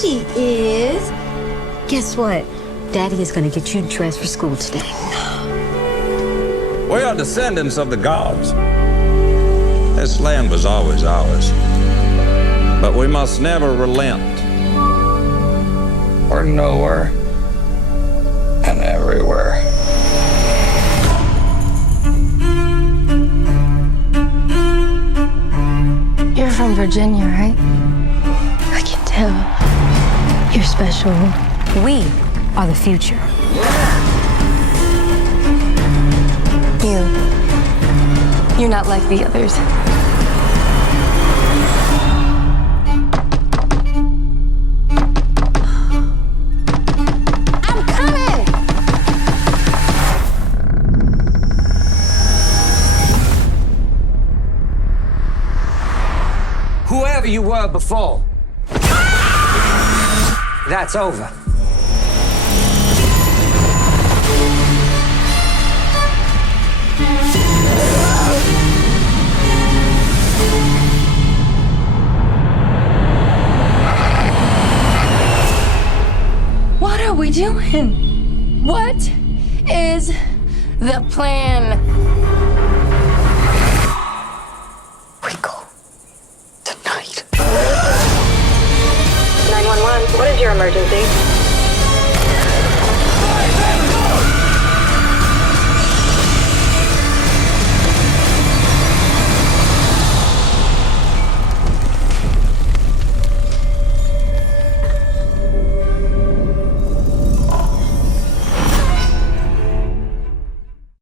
she is. Guess what? Daddy is gonna get you dressed for school today. We are descendants of the gods. This land was always ours. But we must never relent. We're nowhere and everywhere. You're from Virginia, right? I can tell. You're special. We are the future. You're not like the others. I'm coming! Whoever you were before, that's over. What are we doing? What is the plan?